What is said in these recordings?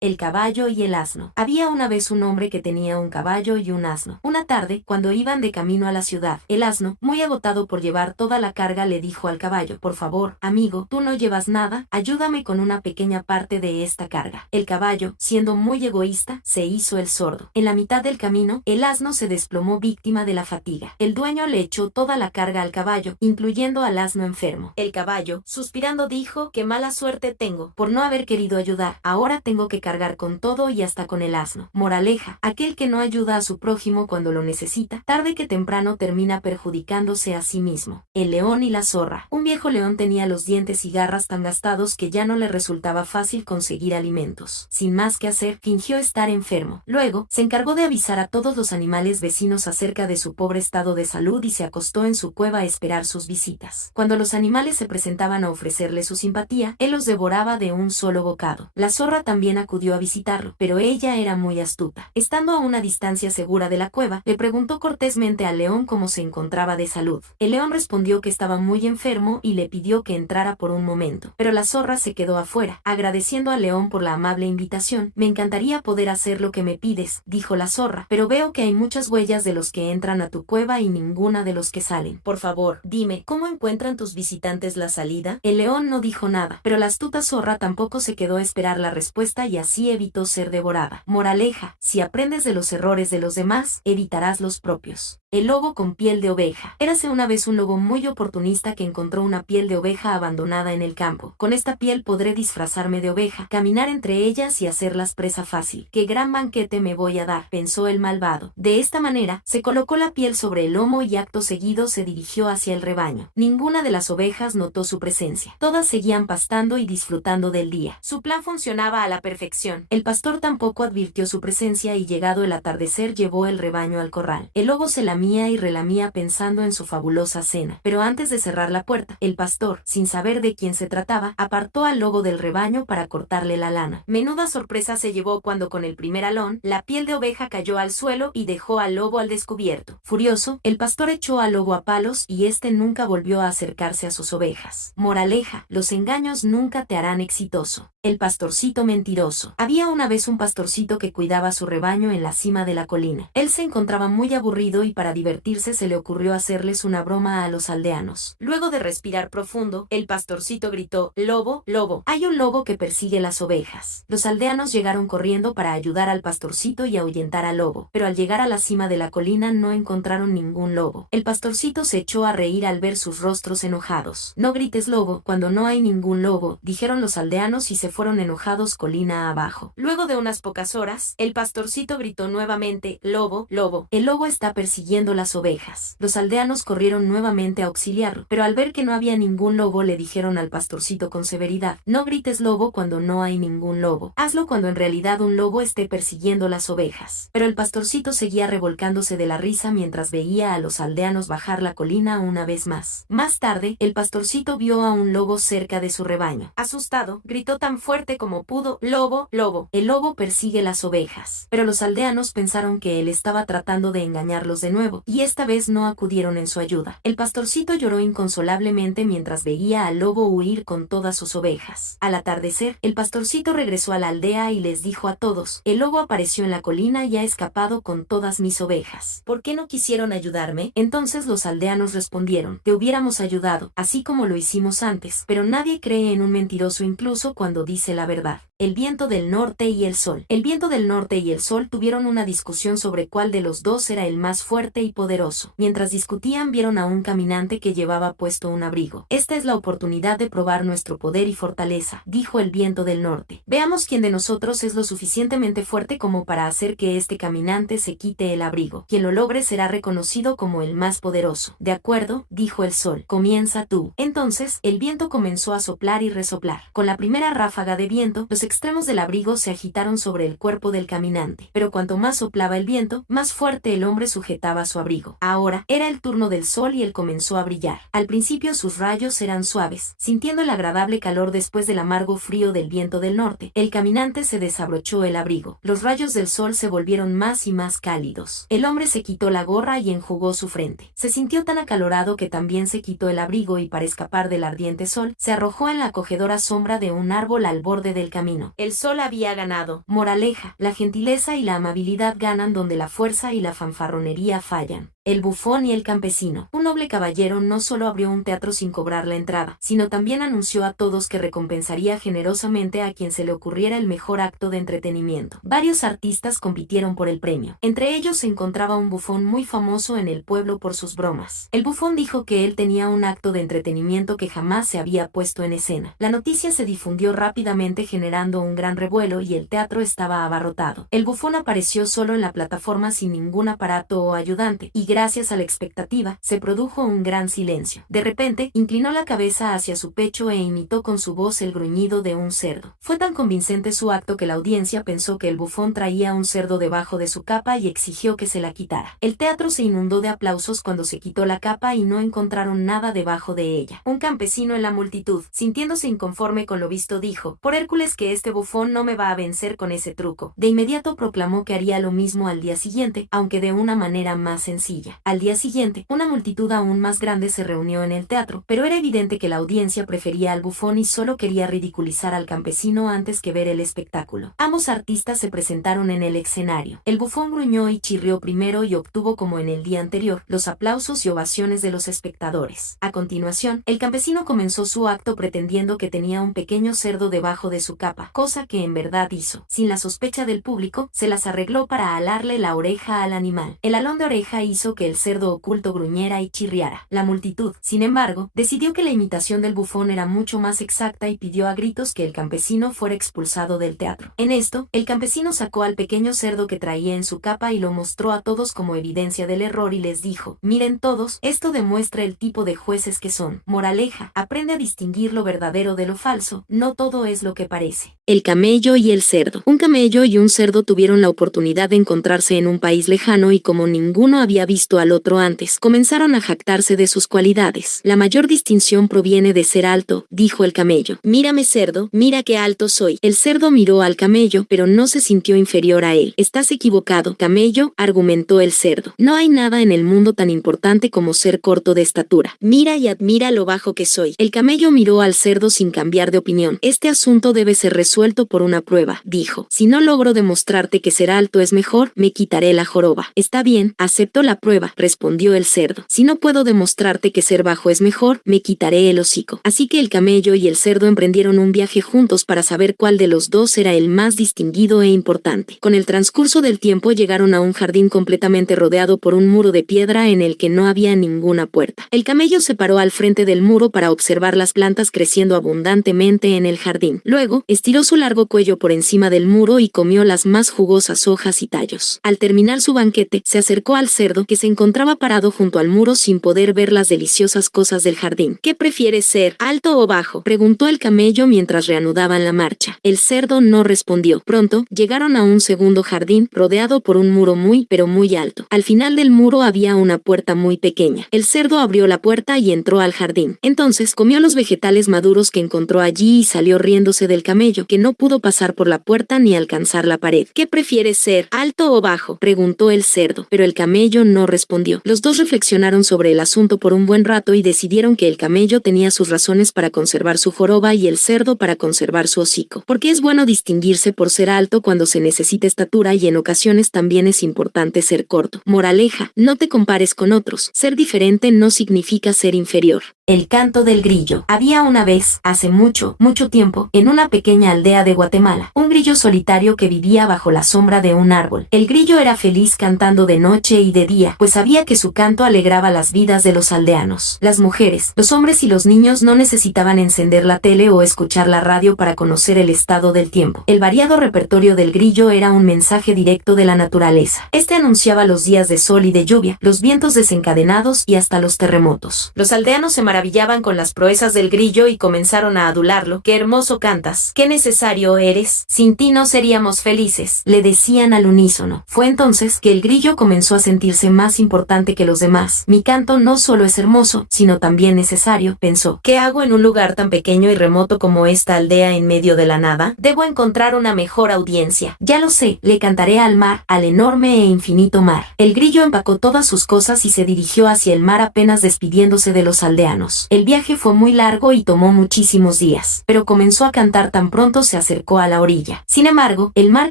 El caballo y el asno. Había una vez un hombre que tenía un caballo y un asno. Una tarde, cuando iban de camino a la ciudad, el asno, muy agotado por llevar toda la carga, le dijo al caballo: por favor, amigo, tú no llevas nada, ayúdame con una pequeña parte de esta carga. El caballo, siendo muy egoísta, se hizo el sordo. En la mitad del camino, el asno se desplomó víctima de la fatiga. El dueño le echó toda la carga al caballo, incluyendo al asno enfermo. El caballo, suspirando, dijo: qué mala suerte tengo por no haber querido ayudar. Ahora tengo que cargar con todo y hasta con el asno. Moraleja: aquel que no ayuda a su prójimo cuando lo necesita, tarde que temprano termina perjudicándose a sí mismo. El león y la zorra. Un viejo león tenía los dientes y garras tan gastados que ya no le resultaba fácil conseguir alimentos. Sin más que hacer, fingió estar enfermo. Luego, se encargó de avisar a todos los animales vecinos acerca de su pobre estado de salud y se acostó en su cueva a esperar sus visitas. Cuando los animales se presentaban a ofrecerle su simpatía, él los devoraba de un solo bocado. La zorra también acudió a visitarlo, pero ella era muy astuta. Estando a una distancia segura de la cueva, le preguntó cortésmente al león cómo se encontraba de salud. El león respondió que estaba muy enfermo y le pidió que entrara por un momento, pero la zorra se quedó afuera, agradeciendo al león por la amable invitación. Me encantaría poder hacer lo que me pides, dijo la zorra, pero veo que hay muchas huellas de los que entran a tu cueva y ninguna de los que salen. Por favor, dime, ¿cómo encuentran tus visitantes la salida? El león no dijo nada, pero la astuta zorra tampoco se quedó a esperar la respuesta y así evitó ser devorada. Moraleja: si aprendes de los errores de los demás, evitarás los propios. El lobo con piel de oveja. Érase una vez un lobo muy oportunista que encontró una piel de oveja abandonada en el campo. Con esta piel podré disfrazarme de oveja, caminar entre ellas y hacerlas presa fácil. ¡Qué gran banquete me voy a dar!, pensó el malvado. De esta manera, se colocó la piel sobre el lomo y acto seguido se dirigió hacia el rebaño. Ninguna de las ovejas notó su presencia. Todas seguían pastando y disfrutando del día. Su plan funcionaba a la perfección. El pastor tampoco advirtió su presencia y llegado el atardecer llevó el rebaño al corral. El lobo se lamía y relamía pensando en su fabulosa cena. Pero antes de cerrar la puerta, el pastor, sin saber de quién se trataba, apartó al lobo del rebaño para cortarle la lana. Menuda sorpresa se llevó cuando con el primer alón, la piel de oveja cayó al suelo y dejó al lobo al descubierto. Furioso, el pastor echó al lobo a palos y este nunca volvió a acercarse a sus ovejas. Moraleja: los engaños nunca te harán exitoso. El pastorcito mentiroso. Había una vez un pastorcito que cuidaba su rebaño en la cima de la colina. Él se encontraba muy aburrido y para divertirse se le ocurrió hacerles una broma a los aldeanos. Luego de respirar profundo, el pastorcito gritó: lobo, lobo, hay un lobo que persigue las ovejas. Los aldeanos llegaron corriendo para ayudar al pastorcito y ahuyentar al lobo, pero al llegar a la cima de la colina no encontraron ningún lobo. El pastorcito se echó a reír al ver sus rostros enojados. No grites lobo cuando no hay ningún lobo, dijeron los aldeanos y se fueron enojados colina abajo. Luego de unas pocas horas, el pastorcito gritó nuevamente: lobo, lobo, el lobo está persiguiendo las ovejas. Los aldeanos corrieron nuevamente a auxiliarlo, pero al ver que no había ningún lobo le dijeron al pastorcito con severidad: no grites lobo cuando no hay ningún lobo, hazlo cuando en realidad un lobo esté persiguiendo las ovejas. Pero el pastorcito seguía revolcándose de la risa mientras veía a los aldeanos bajar la colina una vez más. Más tarde, el pastorcito vio a un lobo cerca de su rebaño. Asustado, gritó tan fuerte como pudo: lobo, lobo, el lobo persigue las ovejas. Pero los aldeanos pensaron que él estaba tratando de engañarlos de nuevo, y esta vez no acudieron en su ayuda. El pastorcito lloró inconsolablemente mientras veía al lobo huir con todas sus ovejas. Al atardecer, el pastorcito regresó a la aldea y les dijo a todos: el lobo apareció en la colina y ha escapado con todas mis ovejas. ¿Por qué no quisieron ayudarme? Entonces los aldeanos respondieron: te hubiéramos ayudado, así como lo hicimos antes, pero nadie cree en un mentiroso incluso cuando dice la verdad. El viento del norte y el sol. El viento del norte y el sol tuvieron una discusión sobre cuál de los dos era el más fuerte y poderoso. Mientras discutían vieron a un caminante que llevaba puesto un abrigo. Esta es la oportunidad de probar nuestro poder y fortaleza, dijo el viento del norte. Veamos quién de nosotros es lo suficientemente fuerte como para hacer que este caminante se quite el abrigo. Quien lo logre será reconocido como el más poderoso. De acuerdo, dijo el sol. Comienza tú. Entonces, el viento comenzó a soplar y resoplar. Con la primera ráfaga de viento, los extremos del abrigo se agitaron sobre el cuerpo del caminante, pero cuanto más soplaba el viento, más fuerte el hombre sujetaba su abrigo. Ahora era el turno del sol y él comenzó a brillar. Al principio sus rayos eran suaves. Sintiendo el agradable calor después del amargo frío del viento del norte, el caminante se desabrochó el abrigo. Los rayos del sol se volvieron más y más cálidos. El hombre se quitó la gorra y enjugó su frente. Se sintió tan acalorado que también se quitó el abrigo y para escapar del ardiente sol, se arrojó en la acogedora sombra de un árbol al borde del camino. El sol sol había ganado. Moraleja: la gentileza y la amabilidad ganan donde la fuerza y la fanfarronería fallan. El bufón y el campesino. Un noble caballero no solo abrió un teatro sin cobrar la entrada, sino también anunció a todos que recompensaría generosamente a quien se le ocurriera el mejor acto de entretenimiento. Varios artistas compitieron por el premio. Entre ellos se encontraba un bufón muy famoso en el pueblo por sus bromas. El bufón dijo que él tenía un acto de entretenimiento que jamás se había puesto en escena. La noticia se difundió rápidamente generando un gran revuelo y el teatro estaba abarrotado. El bufón apareció solo en la plataforma sin ningún aparato o ayudante, y gracias a la expectativa, se produjo un gran silencio. De repente, inclinó la cabeza hacia su pecho e imitó con su voz el gruñido de un cerdo. Fue tan convincente su acto que la audiencia pensó que el bufón traía un cerdo debajo de su capa y exigió que se la quitara. El teatro se inundó de aplausos cuando se quitó la capa y no encontraron nada debajo de ella. Un campesino en la multitud, sintiéndose inconforme con lo visto, dijo: «Por Hércules que este bufón no me va a vencer con ese truco». De inmediato proclamó que haría lo mismo al día siguiente, aunque de una manera más sencilla. Al día siguiente, una multitud aún más grande se reunió en el teatro, pero era evidente que la audiencia prefería al bufón y solo quería ridiculizar al campesino antes que ver el espectáculo. Ambos artistas se presentaron en el escenario. El bufón gruñó y chirrió primero y obtuvo, como en el día anterior, los aplausos y ovaciones de los espectadores. A continuación, el campesino comenzó su acto pretendiendo que tenía un pequeño cerdo debajo de su capa, cosa que en verdad hizo. Sin la sospecha del público, se las arregló para alarle la oreja al animal. El alón de oreja hizo que el cerdo oculto gruñera y chirriara. La multitud, sin embargo, decidió que la imitación del bufón era mucho más exacta y pidió a gritos que el campesino fuera expulsado del teatro. En esto, el campesino sacó al pequeño cerdo que traía en su capa y lo mostró a todos como evidencia del error y les dijo: «Miren todos, esto demuestra el tipo de jueces que son. Moraleja: aprende a distinguir lo verdadero de lo falso, no todo es lo que parece». El camello y el cerdo. Un camello y un cerdo tuvieron la oportunidad de encontrarse en un país lejano y, como ninguno había visto al otro antes, comenzaron a jactarse de sus cualidades. «La mayor distinción proviene de ser alto», dijo el camello. «Mírame, cerdo, mira qué alto soy». El cerdo miró al camello, pero no se sintió inferior a él. «Estás equivocado, camello», argumentó el cerdo. «No hay nada en el mundo tan importante como ser corto de estatura. Mira y admira lo bajo que soy». El camello miró al cerdo sin cambiar de opinión. «Este asunto debe ser resuelto por una prueba», dijo. «Si no logro demostrarte que ser alto es mejor, me quitaré la joroba». «Está bien, acepto la prueba», respondió el cerdo. «Si no puedo demostrarte que ser bajo es mejor, me quitaré el hocico». Así que el camello y el cerdo emprendieron un viaje juntos para saber cuál de los dos era el más distinguido e importante. Con el transcurso del tiempo llegaron a un jardín completamente rodeado por un muro de piedra en el que no había ninguna puerta. El camello se paró al frente del muro para observar las plantas creciendo abundantemente en el jardín. Luego, estiró su largo cuello por encima del muro y comió las más jugosas hojas y tallos. Al terminar su banquete, se acercó al cerdo, que se encontraba parado junto al muro sin poder ver las deliciosas cosas del jardín. «¿Qué prefieres ser, alto o bajo?», preguntó el camello mientras reanudaban la marcha. El cerdo no respondió. Pronto, llegaron a un segundo jardín, rodeado por un muro pero muy alto. Al final del muro había una puerta muy pequeña. El cerdo abrió la puerta y entró al jardín. Entonces, comió los vegetales maduros que encontró allí y salió riéndose del camello, que no pudo pasar por la puerta ni alcanzar la pared. «¿Qué prefieres ser, alto o bajo?», preguntó el cerdo, pero el camello no respondió. Los dos reflexionaron sobre el asunto por un buen rato y decidieron que el camello tenía sus razones para conservar su joroba y el cerdo para conservar su hocico. Porque es bueno distinguirse por ser alto cuando se necesita estatura y en ocasiones también es importante ser corto. Moraleja: no te compares con otros. Ser diferente no significa ser inferior. El canto del grillo. Había una vez, hace mucho, mucho tiempo, en una pequeña aldea de Guatemala, un grillo solitario que vivía bajo la sombra de un árbol. El grillo era feliz cantando de noche y de día, pues sabía que su canto alegraba las vidas de los aldeanos. Las mujeres, los hombres y los niños no necesitaban encender la tele o escuchar la radio para conocer el estado del tiempo. El variado repertorio del grillo era un mensaje directo de la naturaleza. Este anunciaba los días de sol y de lluvia, los vientos desencadenados y hasta los terremotos. Los aldeanos se maravillaban con las proezas del grillo y comenzaron a adularlo. «¡Qué hermoso cantas! ¡Qué necesario eres! Sin ti no seríamos felices», le decían al unísono. Fue entonces que el grillo comenzó a sentirse más importante que los demás. «Mi canto no solo es hermoso, sino también necesario», pensó. «¿Qué hago en un lugar tan pequeño y remoto como esta aldea en medio de la nada? Debo encontrar una mejor audiencia. Ya lo sé, le cantaré al mar, al enorme e infinito mar». El grillo empacó todas sus cosas y se dirigió hacia el mar apenas despidiéndose de los aldeanos. irnos. El viaje fue muy largo y tomó muchísimos días, pero comenzó a cantar tan pronto se acercó a la orilla. Sin embargo, el mar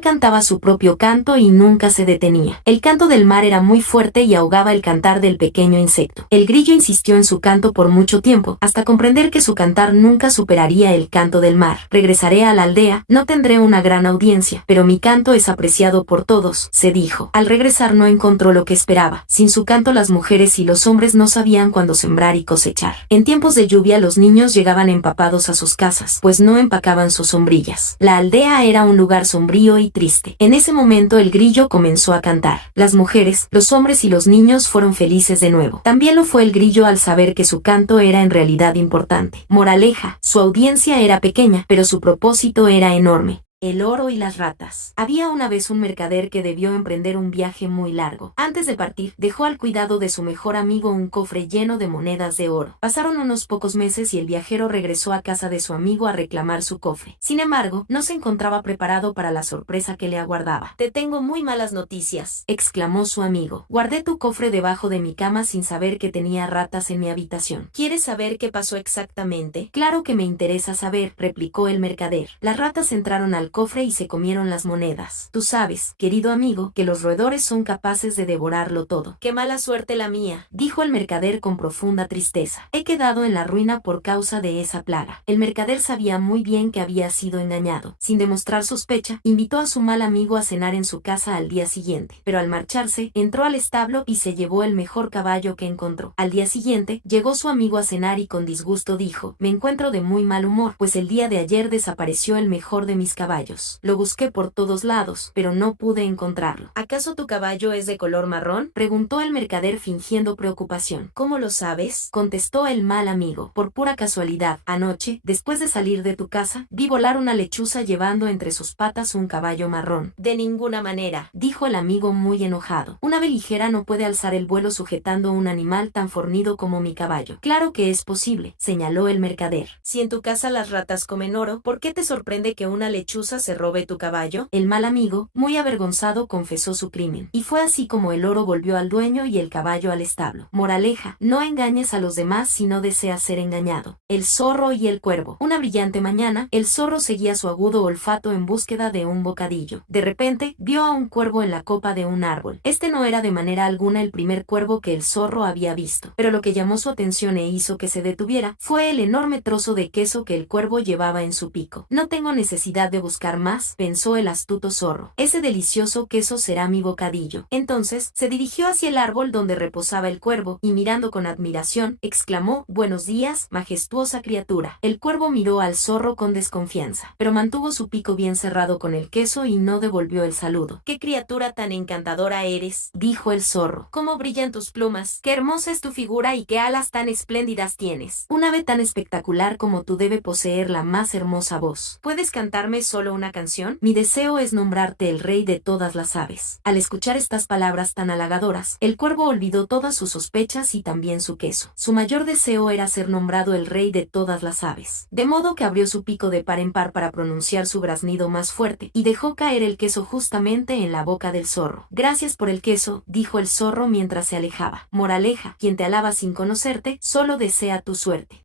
cantaba su propio canto y nunca se detenía. El canto del mar era muy fuerte y ahogaba el cantar del pequeño insecto. El grillo insistió en su canto por mucho tiempo, hasta comprender que su cantar nunca superaría el canto del mar. Regresaré a la aldea, no tendré una gran audiencia, pero mi canto es apreciado por todos, se dijo. Al regresar no encontró lo que esperaba. Sin su canto las mujeres y los hombres no sabían cuándo sembrar y cosechar. En tiempos de lluvia los niños llegaban empapados a sus casas, pues no empacaban sus sombrillas. La aldea era un lugar sombrío y triste. En ese momento el grillo comenzó a cantar. Las mujeres, los hombres y los niños fueron felices de nuevo. También lo fue el grillo al saber que su canto era en realidad importante. Moraleja, su audiencia era pequeña, pero su propósito era enorme. El oro y las ratas. Había una vez un mercader que debió emprender un viaje muy largo. Antes de partir, dejó al cuidado de su mejor amigo un cofre lleno de monedas de oro. Pasaron unos pocos meses y el viajero regresó a casa de su amigo a reclamar su cofre. Sin embargo, no se encontraba preparado para la sorpresa que le aguardaba. «Te tengo muy malas noticias», exclamó su amigo. «Guardé tu cofre debajo de mi cama sin saber que tenía ratas en mi habitación. ¿Quieres saber qué pasó exactamente?» «Claro que me interesa saber», replicó el mercader. «Las ratas entraron al cofre y se comieron las monedas. Tú sabes, querido amigo, que los roedores son capaces de devorarlo todo». «Qué mala suerte la mía», dijo el mercader con profunda tristeza. «He quedado en la ruina por causa de esa plaga». El mercader sabía muy bien que había sido engañado. Sin demostrar sospecha, invitó a su mal amigo a cenar en su casa al día siguiente, pero al marcharse, entró al establo y se llevó el mejor caballo que encontró. Al día siguiente, llegó su amigo a cenar y con disgusto dijo: «Me encuentro de muy mal humor, pues el día de ayer desapareció el mejor de mis caballos. Lo busqué por todos lados, pero no pude encontrarlo». «¿Acaso tu caballo es de color marrón?», preguntó el mercader fingiendo preocupación. «¿Cómo lo sabes?», contestó el mal amigo. «Por pura casualidad, anoche, después de salir de tu casa, vi volar una lechuza llevando entre sus patas un caballo marrón». «De ninguna manera», dijo el amigo muy enojado. «Una ave ligera no puede alzar el vuelo sujetando un animal tan fornido como mi caballo». «Claro que es posible», señaló el mercader. «Si en tu casa las ratas comen oro, ¿por qué te sorprende que una lechuza se robe tu caballo?». El mal amigo, muy avergonzado, confesó su crimen. Y fue así como el oro volvió al dueño y el caballo al establo. Moraleja, no engañes a los demás si no deseas ser engañado. El zorro y el cuervo. Una brillante mañana, el zorro seguía su agudo olfato en búsqueda de un bocadillo. De repente, vio a un cuervo en la copa de un árbol. Este no era de manera alguna el primer cuervo que el zorro había visto, pero lo que llamó su atención e hizo que se detuviera fue el enorme trozo de queso que el cuervo llevaba en su pico. «No tengo necesidad de buscar más», pensó el astuto zorro. «Ese delicioso queso será mi bocadillo». Entonces se dirigió hacia el árbol donde reposaba el cuervo y mirando con admiración, exclamó: «Buenos días, majestuosa criatura». El cuervo miró al zorro con desconfianza, pero mantuvo su pico bien cerrado con el queso y no devolvió el saludo. «Qué criatura tan encantadora eres», dijo el zorro. «Cómo brillan tus plumas, qué hermosa es tu figura y qué alas tan espléndidas tienes. Un ave tan espectacular como tú debe poseer la más hermosa voz. ¿Puedes cantarme solo una canción? Mi deseo es nombrarte el rey de todas las aves». Al escuchar estas palabras tan halagadoras, el cuervo olvidó todas sus sospechas y también su queso. Su mayor deseo era ser nombrado el rey de todas las aves. De modo que abrió su pico de par en par para pronunciar su graznido más fuerte, y dejó caer el queso justamente en la boca del zorro. «Gracias por el queso», dijo el zorro mientras se alejaba. Moraleja, quien te alaba sin conocerte, solo desea tu suerte.